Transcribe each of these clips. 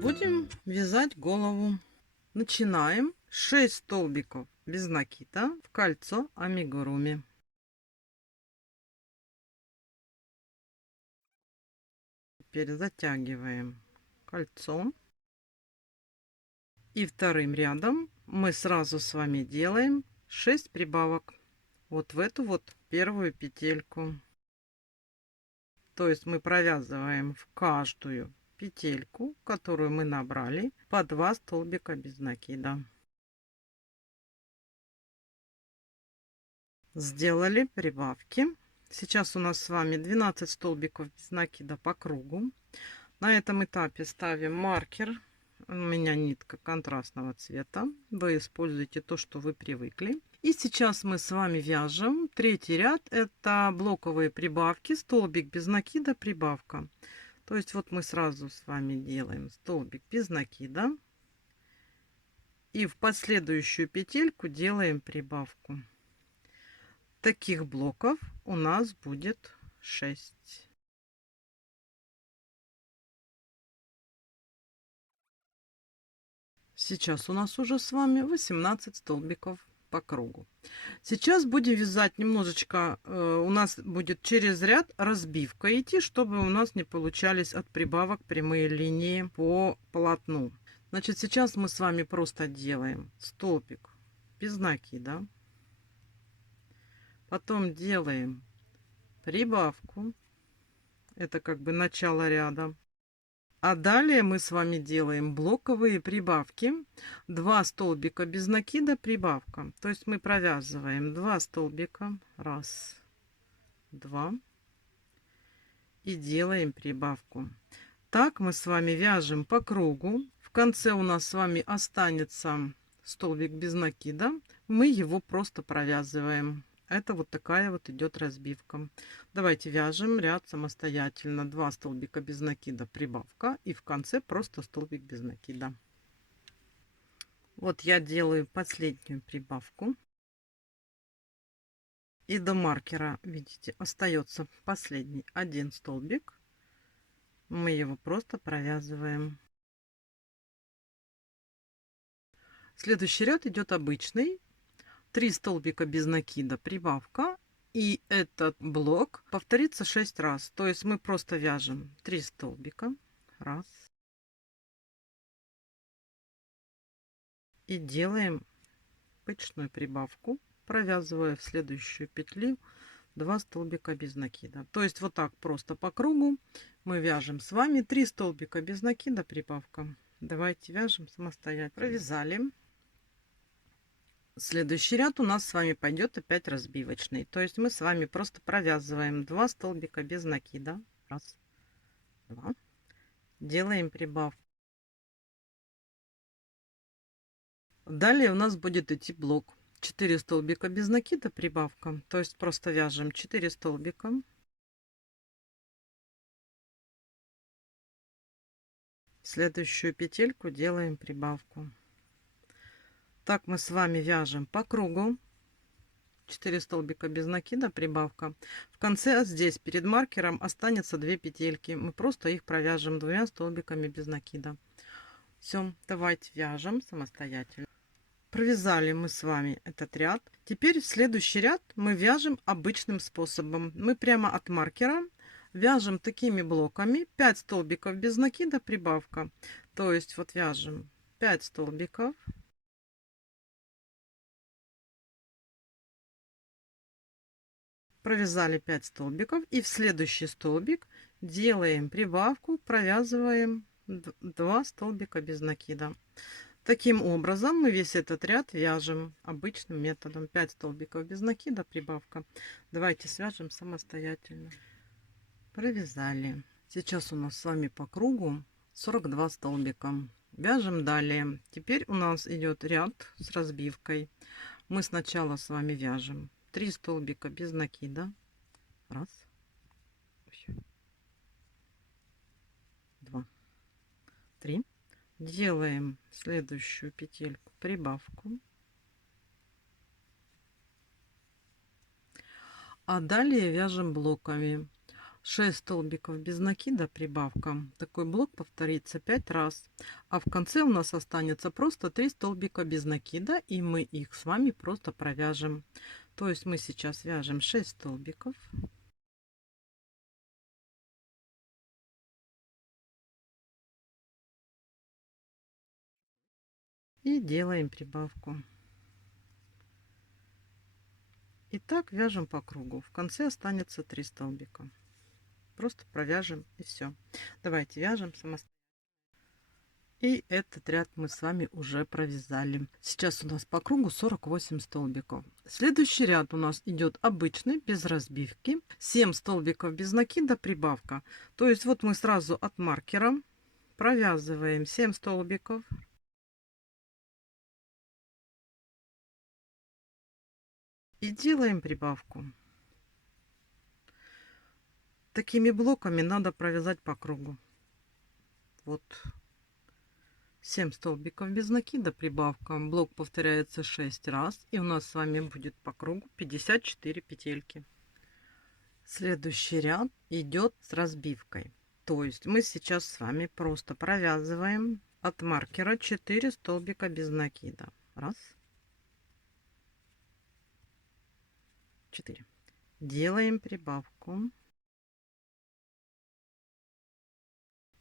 будем вязать голову. Начинаем. 6 столбиков без накида в кольцо амигуруми. Теперь затягиваем кольцо. И вторым рядом мы сразу с вами делаем 6 прибавок. Вот в эту вот первую петельку. То есть мы провязываем в каждую петельку, которую мы набрали, по 2 столбика без накида. Сделали прибавки. Сейчас у нас с вами 12 столбиков без накида по кругу. На этом этапе ставим маркер. У меня нитка контрастного цвета. Вы используете то, что вы привыкли. И сейчас мы с вами вяжем третий ряд. Это блоковые прибавки. Столбик без накида, прибавка. То есть вот мы сразу с вами делаем столбик без накида. И в последующую петельку делаем прибавку. Таких блоков у нас будет 6. Сейчас у нас уже с вами 18 столбиков по кругу. Сейчас будем вязать немножечко, у нас будет через ряд разбивка идти, чтобы у нас не получались от прибавок прямые линии по полотну. Значит, сейчас мы с вами просто делаем столбик без накида. Потом делаем прибавку. Это как бы начало ряда. А далее мы с вами делаем блоковые прибавки. 2 столбика без накида, прибавка. То есть мы провязываем 2 столбика. 1, 2. И делаем прибавку. Так мы с вами вяжем по кругу. В конце у нас с вами останется столбик без накида. Мы его просто провязываем. Это вот такая вот идет разбивка. Давайте вяжем ряд самостоятельно. 2 столбика без накида, прибавка. И в конце просто столбик без накида. Вот я делаю последнюю прибавку. И до маркера, видите, остается последний один столбик. Мы его просто провязываем. Следующий ряд идет обычный. 3 столбика без накида, прибавка. И этот блок повторится 6 раз. То есть мы просто вяжем 3 столбика. 1. И делаем пышную прибавку, провязывая в следующую петлю 2 столбика без накида. То есть вот так просто по кругу мы вяжем с вами 3 столбика без накида, прибавка. Давайте вяжем самостоятельно. Провязали. Следующий ряд у нас с вами пойдет опять разбивочный. То есть мы с вами просто провязываем 2 столбика без накида. 1, 2. Делаем прибавку. Далее у нас будет идти блок. 4 столбика без накида, прибавка. То есть просто вяжем 4 столбика. В следующую петельку делаем прибавку. Так мы с вами вяжем по кругу. 4 столбика без накида, прибавка. В конце здесь перед маркером останется 2 петельки. Мы просто их провяжем 2 столбиками без накида. Все, давайте вяжем самостоятельно. Провязали мы с вами этот ряд. Теперь в следующий ряд мы вяжем обычным способом. Мы прямо от маркера вяжем такими блоками 5 столбиков без накида, прибавка. То есть вот вяжем 5 столбиков. Провязали 5 столбиков и в следующий столбик делаем прибавку, провязываем 2 столбика без накида. Таким образом мы весь этот ряд вяжем обычным методом. 5 столбиков без накида, прибавка. Давайте свяжем самостоятельно. Провязали. Сейчас у нас с вами по кругу 42 столбика. Вяжем далее. Теперь у нас идет ряд с разбивкой. Мы сначала с вами вяжем 3 столбика без накида. 1, 2, 3. Делаем следующую петельку прибавку. А далее вяжем блоками. 6 столбиков без накида, прибавка. Такой блок повторится 5 раз. А в конце у нас останется просто 3 столбика без накида, и мы их с вами просто провяжем. То есть мы сейчас вяжем 6 столбиков. И делаем прибавку. И так вяжем по кругу. В конце останется 3 столбика. Просто провяжем и все. Давайте вяжем самостоятельно. И этот ряд мы с вами уже провязали. Сейчас у нас по кругу 48 столбиков. Следующий ряд у нас идет обычный, без разбивки. 7 столбиков без накида, прибавка. То есть вот мы сразу от маркера провязываем 7 столбиков. И делаем прибавку. Такими блоками надо провязать по кругу. Вот 7 столбиков без накида, прибавка. Блок повторяется 6 раз. И у нас с вами будет по кругу 54 петельки. Следующий ряд идет с разбивкой. То есть мы сейчас с вами просто провязываем от маркера 4 столбика без накида. Раз. 4. Делаем прибавку.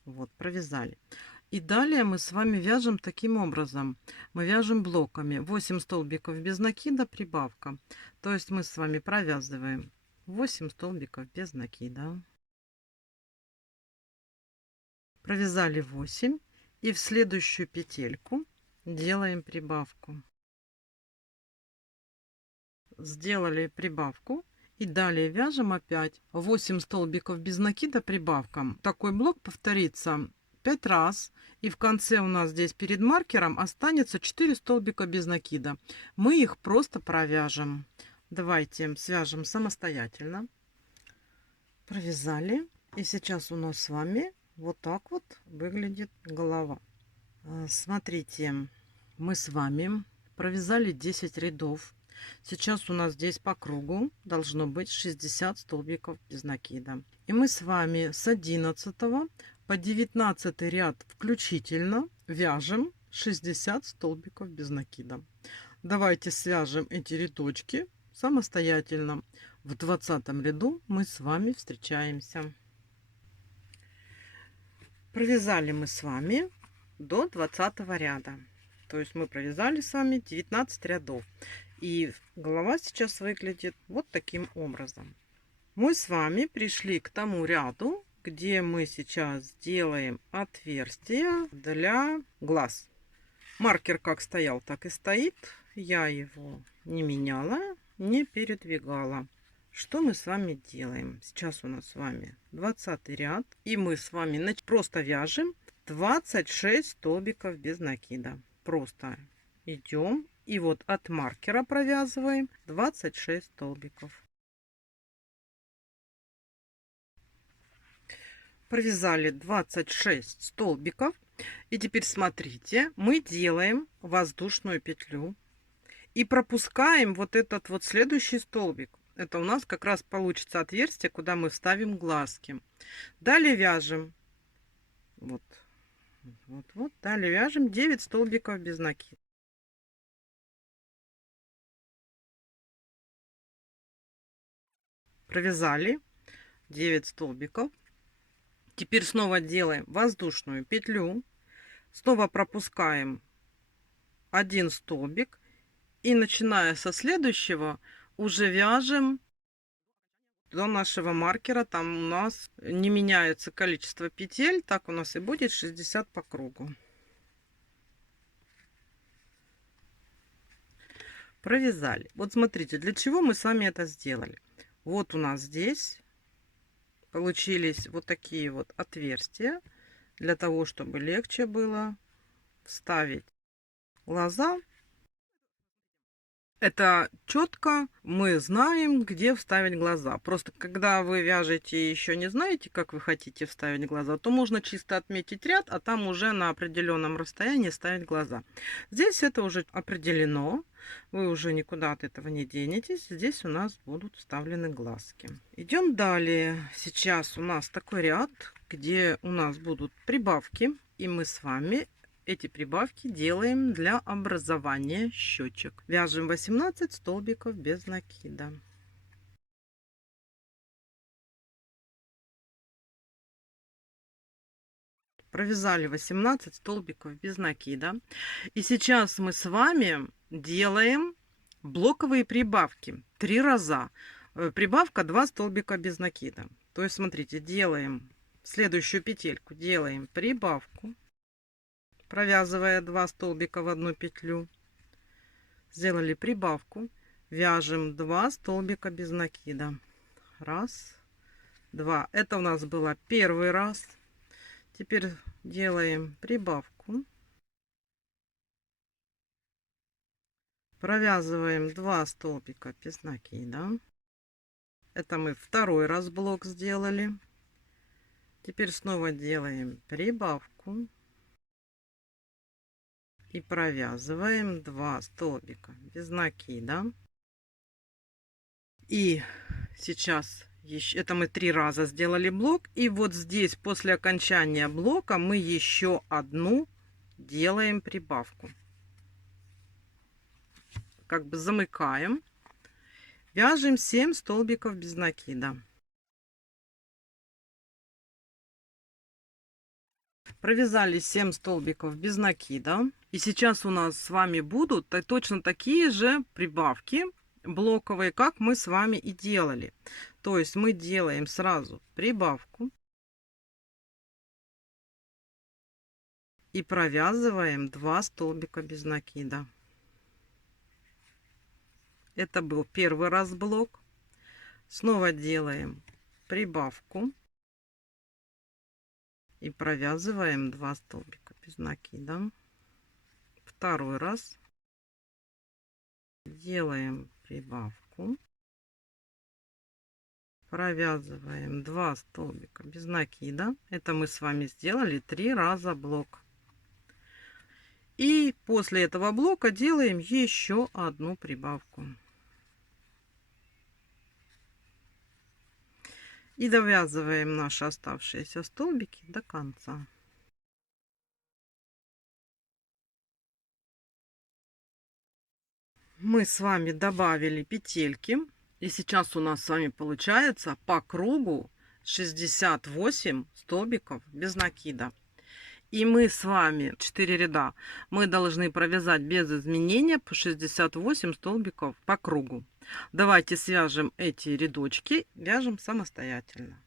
Вот, провязали. И далее мы с вами вяжем таким образом. Мы вяжем блоками 8 столбиков без накида, прибавка. То есть мы с вами провязываем 8 столбиков без накида. Провязали 8. И в следующую петельку делаем прибавку. Сделали прибавку. И далее вяжем опять 8 столбиков без накида, прибавка. Такой блок повторится 5 раз. И в конце у нас здесь перед маркером останется 4 столбика без накида. Мы их просто провяжем. Давайте свяжем самостоятельно. Провязали. И сейчас у нас с вами вот так вот выглядит голова. Смотрите, мы с вами провязали 10 рядов. Сейчас у нас здесь по кругу должно быть 60 столбиков без накида. И мы с вами с 11 по 19 ряд включительно вяжем 60 столбиков без накида. Давайте свяжем эти рядочки самостоятельно. В 20 ряду мы с вами встречаемся. Провязали мы с вами до 20 ряда. То есть мы провязали с вами 19 рядов. И голова сейчас выглядит вот таким образом. Мы с вами пришли к тому ряду, где мы сейчас сделаем отверстие для глаз. Маркер как стоял, так и стоит. Я его не меняла, не передвигала. Что мы с вами делаем? Сейчас у нас с вами 20 ряд. И мы с вами просто вяжем 26 столбиков без накида. Просто идем. И вот от маркера провязываем 26 столбиков. Провязали 26 столбиков. И теперь смотрите, мы делаем воздушную петлю. И пропускаем вот этот вот следующий столбик. Это у нас как раз получится отверстие, куда мы вставим глазки. Далее вяжем. Вот. Далее вяжем 9 столбиков без накида. Провязали 9 столбиков. Теперь снова делаем воздушную петлю. Снова пропускаем один столбик. И начиная со следующего уже вяжем до нашего маркера. Там у нас не меняется количество петель. Так у нас и будет 60 по кругу. Провязали. Вот смотрите, для чего мы с вами это сделали. Вот у нас здесь получились вот такие вот отверстия. Для того, чтобы легче было вставить глаза. Это четко мы знаем, где вставить глаза. Просто когда вы вяжете и еще не знаете, как вы хотите вставить глаза, то можно чисто отметить ряд, а там уже на определенном расстоянии ставить глаза. Здесь это уже определено. Вы уже никуда от этого не денетесь. Здесь у нас будут вставлены глазки. Идем далее. Сейчас у нас такой ряд, где у нас будут прибавки. И мы с вами эти прибавки делаем для образования щечек. Вяжем 18 столбиков без накида. Провязали 18 столбиков без накида. И сейчас мы с вами делаем блоковые прибавки 3 раза. Прибавка 2 столбика без накида. То есть смотрите, делаем следующую петельку, делаем прибавку, провязывая 2 столбика в одну петлю. Сделали прибавку, вяжем 2 столбика без накида. Раз, два. Это у нас было первый раз. Теперь делаем прибавку, провязываем 2 столбика без накида. Это мы второй раз блок сделали. Теперь снова делаем прибавку и провязываем 2 столбика без накида. И сейчас еще это мы 3 раза сделали блок, и вот здесь после окончания блока мы еще одну делаем прибавку, как бы замыкаем, вяжем 7 столбиков без накида. Провязали 7 столбиков без накида, и сейчас у нас с вами будут точно такие же прибавки блоковые, как мы с вами и делали. То есть мы делаем сразу прибавку и провязываем 2 столбика без накида. Это был первый раз блок. Снова делаем прибавку и провязываем 2 столбика без накида. Второй раз делаем прибавку, провязываем 2 столбика без накида. Это мы с вами сделали 3 раза блок. И после этого блока делаем еще одну прибавку. И довязываем наши оставшиеся столбики до конца. Мы с вами добавили петельки. И сейчас у нас с вами получается по кругу 68 столбиков без накида. И мы с вами 4 ряда мы должны провязать без изменения по 68 столбиков по кругу. Давайте свяжем эти рядочки, вяжем самостоятельно.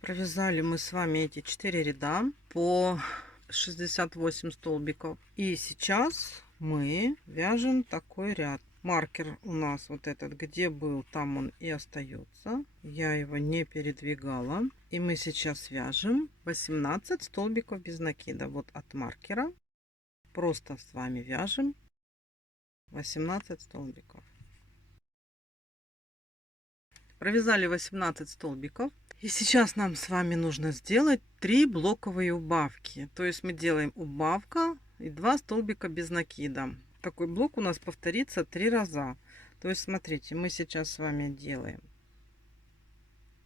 Провязали мы с вами эти 4 ряда по 68 столбиков. И сейчас мы вяжем такой ряд. Маркер у нас вот этот, где был, там он и остается. Я его не передвигала. И мы сейчас вяжем 18 столбиков без накида. Вот от маркера просто с вами вяжем 18 столбиков. Провязали 18 столбиков. И сейчас нам с вами нужно сделать 3 блоковые убавки. То есть мы делаем убавка и 2 столбика без накида. Такой блок у нас повторится 3 раза. То есть смотрите, мы сейчас с вами делаем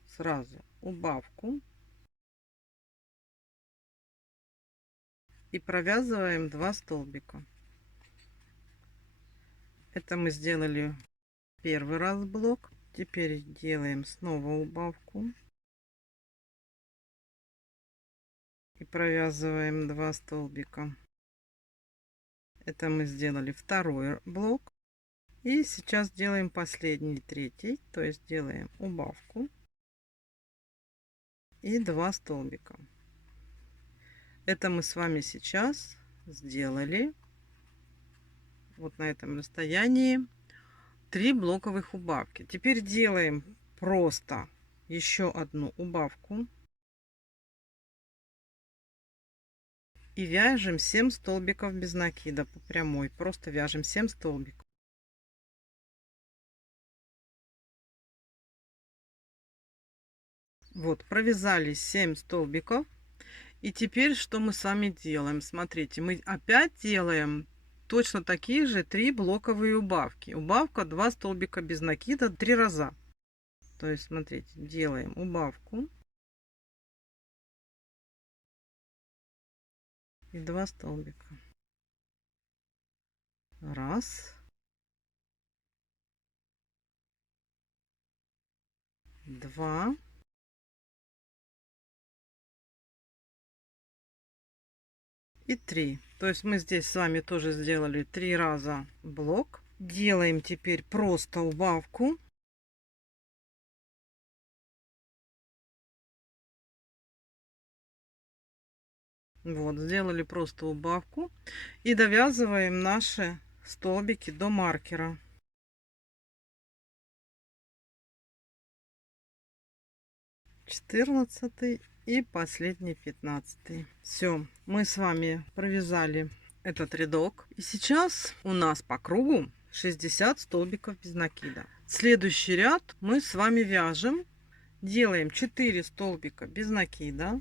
сразу убавку и провязываем 2 столбика. Это мы сделали первый раз блок. Теперь делаем снова убавку и провязываем 2 столбика. Это мы сделали второй блок. И сейчас делаем последний, третий. То есть делаем убавку и 2 столбика. Это мы с вами сейчас сделали вот на этом расстоянии 3 блоковых убавки. Теперь делаем просто еще одну убавку И вяжем 7 столбиков без накида по прямой. Просто вяжем 7 столбиков. Вот, провязали 7 столбиков. И теперь что мы с вами делаем? Смотрите, мы опять делаем точно такие же 3 блоковые убавки. Убавка 2 столбика без накида 3 раза. То есть, смотрите, делаем убавку и 2 столбика. Раз, два и 3. То есть мы здесь с вами тоже сделали 3 раза блок. Делаем теперь просто убавку. Вот, сделали просто убавку. И довязываем наши столбики до маркера. 14 и последний 15. Все, мы с вами провязали этот рядок. И сейчас у нас по кругу 60 столбиков без накида. Следующий ряд мы с вами вяжем. Делаем 4 столбика без накида.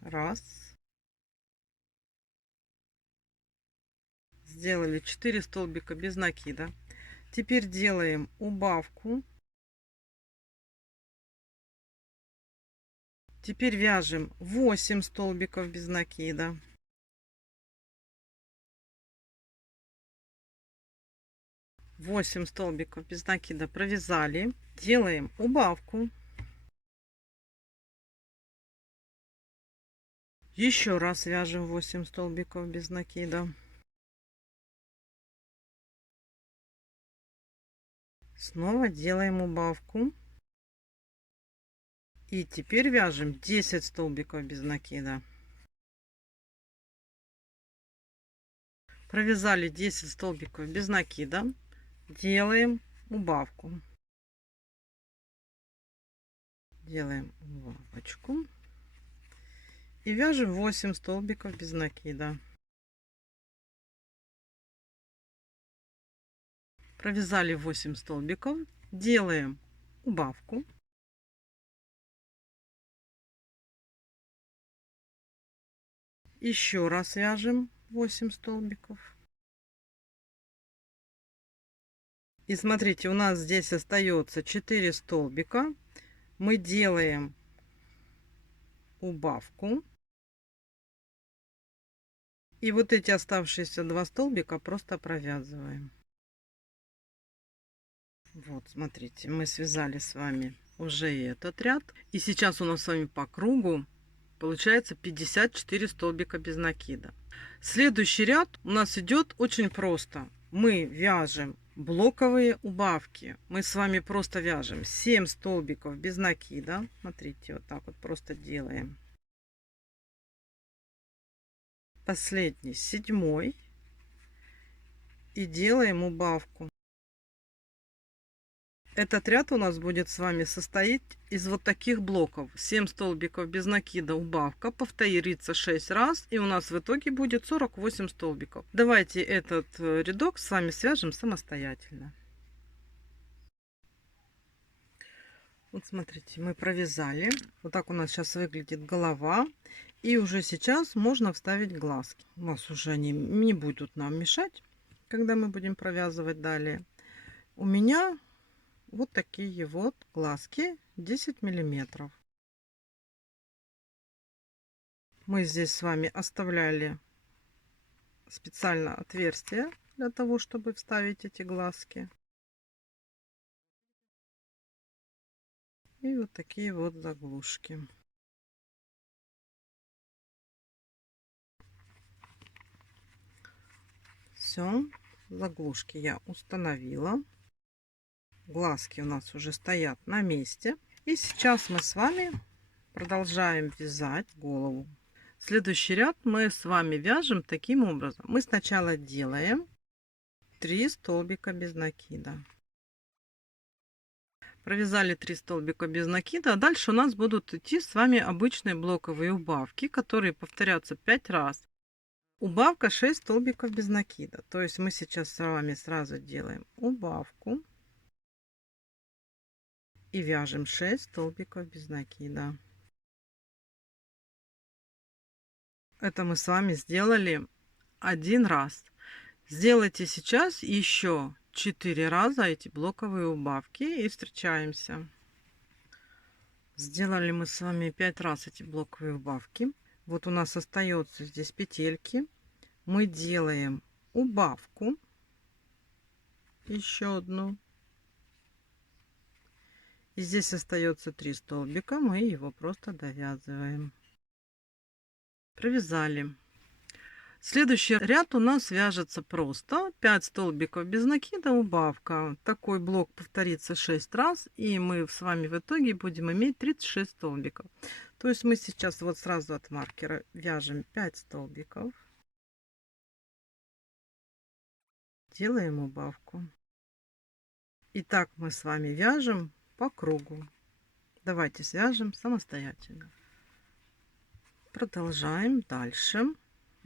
Раз. Сделали 4 столбика без накида. Теперь делаем убавку. Теперь вяжем 8 столбиков без накида. Восемь столбиков без накида провязали. Делаем убавку. Еще раз вяжем 8 столбиков без накида. Снова делаем убавку. И теперь вяжем 10 столбиков без накида. Провязали 10 столбиков без накида. Делаем убавку. Делаем убавочку. И вяжем 8 столбиков без накида. Провязали 8 столбиков. Делаем убавку. Еще раз вяжем 8 столбиков. И смотрите, у нас здесь остается 4 столбика. Мы делаем убавку. И вот эти оставшиеся 2 столбика просто провязываем. Вот, смотрите, мы связали с вами уже и этот ряд. И сейчас у нас с вами по кругу получается 54 столбика без накида. Следующий ряд у нас идет очень просто. Мы вяжем блоковые убавки. Мы с вами просто вяжем 7 столбиков без накида. Смотрите, вот так вот просто делаем. Последний, 7. И делаем убавку. Этот ряд у нас будет с вами состоять из вот таких блоков. 7 столбиков без накида убавка. Повторится 6 раз. И у нас в итоге будет 48 столбиков. Давайте этот рядок с вами свяжем самостоятельно. Вот смотрите, мы провязали. Вот так у нас сейчас выглядит голова. И уже сейчас можно вставить глазки. У нас уже они не будут нам мешать, когда мы будем провязывать далее. У меня вот такие вот глазки 10 миллиметров. Мы здесь с вами оставляли специально отверстие для того, чтобы вставить эти глазки. И вот такие вот заглушки. Все, заглушки я установила. Глазки у нас уже стоят на месте. И сейчас мы с вами продолжаем вязать голову. Следующий ряд мы с вами вяжем таким образом. Мы сначала делаем 3 столбика без накида. Провязали 3 столбика без накида. А дальше у нас будут идти с вами обычные блоковые убавки, которые повторятся 5 раз. Убавка 6 столбиков без накида. То есть мы сейчас с вами сразу делаем убавку и вяжем 6 столбиков без накида. Это мы с вами сделали один раз. Сделайте сейчас еще 4 раза эти блоковые убавки и встречаемся. Сделали мы с вами 5 раз эти блоковые убавки. Вот у нас остается здесь петельки. Мы делаем убавку, еще одну. И здесь остается 3 столбика. Мы его просто довязываем. Провязали. Следующий ряд у нас вяжется просто 5 столбиков без накида, убавка. Такой блок повторится 6 раз, и мы с вами в итоге будем иметь 36 столбиков. То есть мы сейчас вот сразу от маркера вяжем 5 столбиков, делаем убавку. И так мы с вами вяжем по кругу. Давайте свяжем самостоятельно. Продолжаем дальше.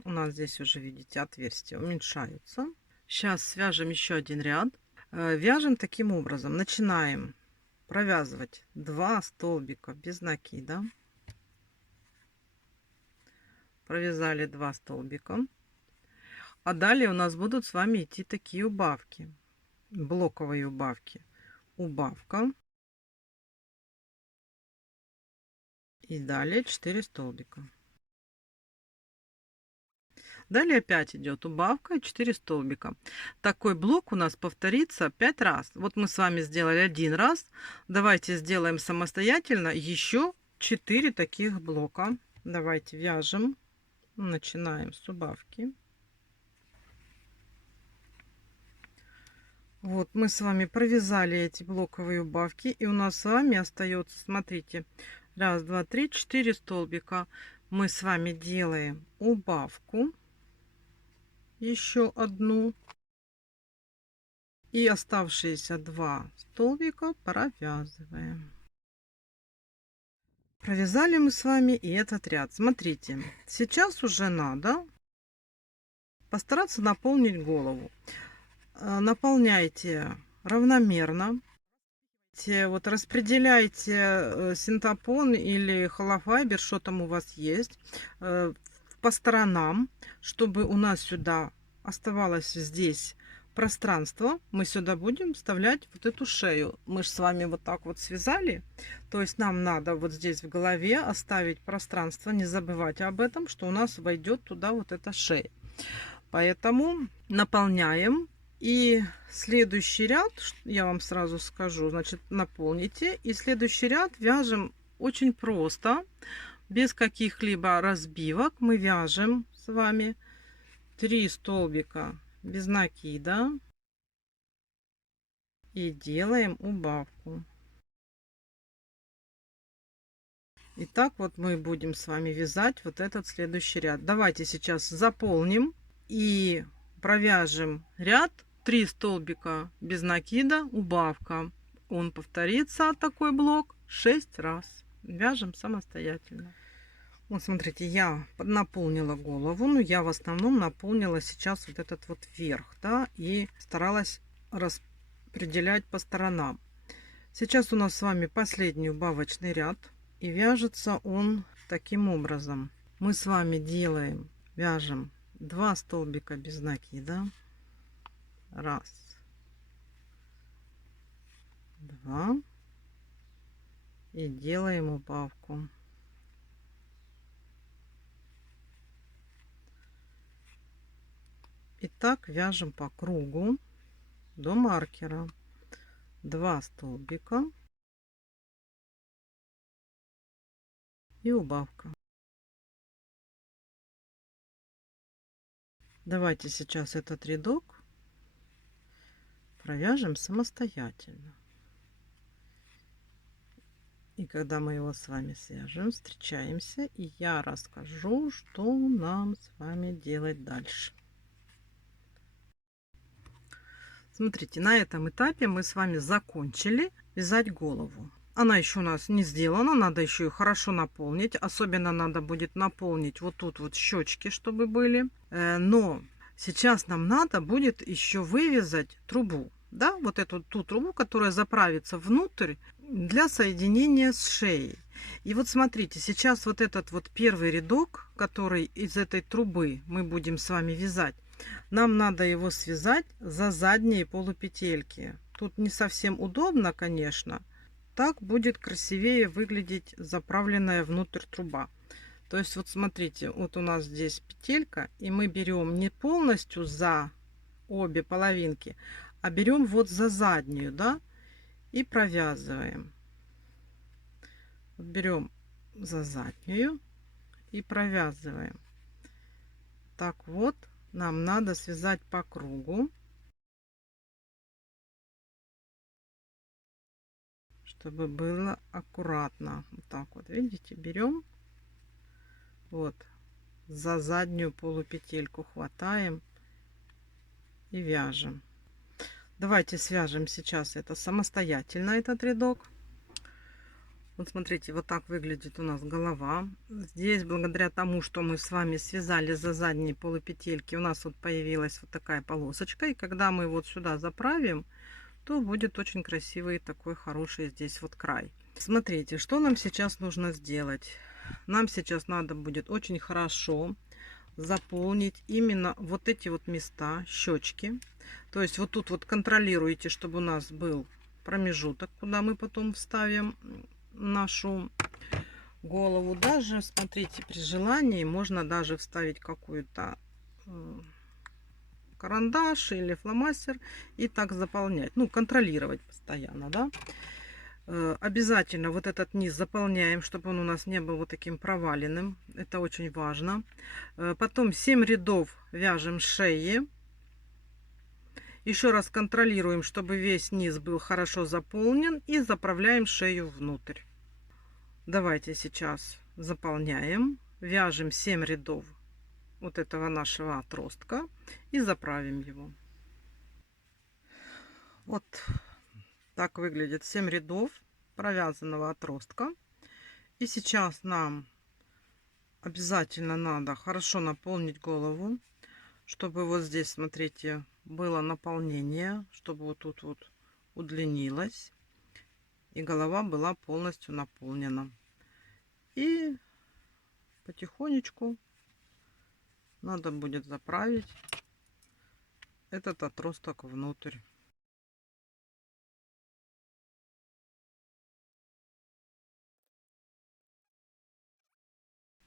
У нас здесь уже, видите, отверстия уменьшаются. Сейчас свяжем еще один ряд. Вяжем таким образом. Начинаем провязывать 2 столбика без накида. Провязали 2 столбика. А далее у нас будут с вами идти такие убавки. Блоковые убавки. Убавка. И далее 4 столбика. Далее опять идет убавка и 4 столбика. Такой блок у нас повторится 5 раз. Вот мы с вами сделали один раз. Давайте сделаем самостоятельно еще 4 таких блока. Давайте вяжем. Начинаем с убавки. Вот мы с вами провязали эти блоковые убавки. И у нас с вами остается, смотрите, раз, два, три, 4 столбика. Мы с вами делаем убавку. Еще одну. И оставшиеся 2 столбика провязываем. Провязали мы с вами и этот ряд. Смотрите, сейчас уже надо постараться наполнить голову. Наполняйте равномерно. Вот распределяйте синтепон или холофайбер, что там у вас есть, по сторонам, чтобы у нас сюда оставалось здесь пространство. Мы сюда будем вставлять вот эту шею. Мы же с вами вот так вот связали. То есть нам надо вот здесь в голове оставить пространство. Не забывать об этом, что у нас войдет туда вот эта шея. Поэтому наполняем. И следующий ряд, я вам сразу скажу, значит, наполните. И следующий ряд вяжем очень просто, без каких-либо разбивок. Мы вяжем с вами 3 столбика без накида и делаем убавку. И так вот мы будем с вами вязать вот этот следующий ряд. Давайте сейчас заполним и провяжем ряд 3 столбика без накида, убавка. Он повторится, такой блок, 6 раз. Вяжем самостоятельно. Вот смотрите, я наполнила голову, но я в основном наполнила сейчас вот этот вот верх, да, и старалась распределять по сторонам. Сейчас у нас с вами последний убавочный ряд, и вяжется он таким образом. Мы с вами вяжем 2 столбика без накида. Раз, два. И делаем убавку. И так вяжем по кругу до маркера. 2 столбика и убавка. Давайте сейчас этот рядок провяжем самостоятельно. И когда мы его с вами свяжем, встречаемся, и я расскажу, что нам с вами делать дальше. Смотрите, на этом этапе мы с вами закончили вязать голову. Она еще у нас не сделана, надо еще ее хорошо наполнить. Особенно надо будет наполнить вот тут вот щечки, чтобы были. Но сейчас нам надо будет еще вывязать трубу. Да, вот эту ту трубу, которая заправится внутрь для соединения с шеей. И вот смотрите, сейчас вот этот вот первый рядок, который из этой трубы мы будем с вами вязать, нам надо его связать за задние полупетельки. Тут не совсем удобно, конечно. Так будет красивее выглядеть заправленная внутрь труба. То есть вот смотрите, вот у нас здесь петелька, и мы берем не полностью за обе половинки, а берем вот за заднюю, да, и провязываем. Вот берем за заднюю и провязываем. Так вот, нам надо связать по кругу, чтобы было аккуратно. Вот так вот, видите, берем вот за заднюю полупетельку, хватаем и вяжем. Давайте свяжем сейчас это самостоятельно, этот рядок. Вот смотрите, вот так выглядит у нас голова. Здесь, благодаря тому, что мы с вами связали за задние полупетельки, у нас вот появилась вот такая полосочка. И когда мы вот сюда заправим, то будет очень красивый такой хороший здесь вот край. Смотрите, что нам сейчас нужно сделать. Нам сейчас надо будет очень хорошо заполнить именно вот эти вот места, щечки. То есть вот тут вот контролируйте, чтобы у нас был промежуток, куда мы потом вставим нашу голову. Даже, смотрите, при желании можно даже вставить какую-то карандаш или фломастер и так заполнять. Ну, контролировать постоянно, да. Обязательно вот этот низ заполняем, чтобы он у нас не был вот таким проваленным. Это очень важно. Потом 7 рядов вяжем шеи. Еще раз контролируем, чтобы весь низ был хорошо заполнен, и заправляем шею внутрь. Давайте сейчас заполняем, вяжем 7 рядов вот этого нашего отростка и заправим его. Вот так выглядит 7 рядов провязанного отростка. И сейчас нам обязательно надо хорошо наполнить голову, чтобы вот здесь, смотрите, было наполнение, чтобы вот тут вот удлинилось и голова была полностью наполнена. И потихонечку надо будет заправить этот отросток внутрь.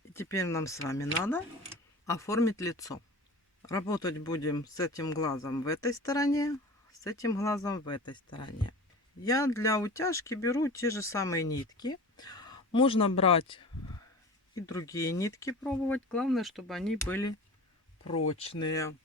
И теперь нам с вами надо оформить лицо. Работать будем с этим глазом в этой стороне, с этим глазом в этой стороне. Я для утяжки беру те же самые нитки. Можно брать и другие нитки пробовать. Главное, чтобы они были прочные.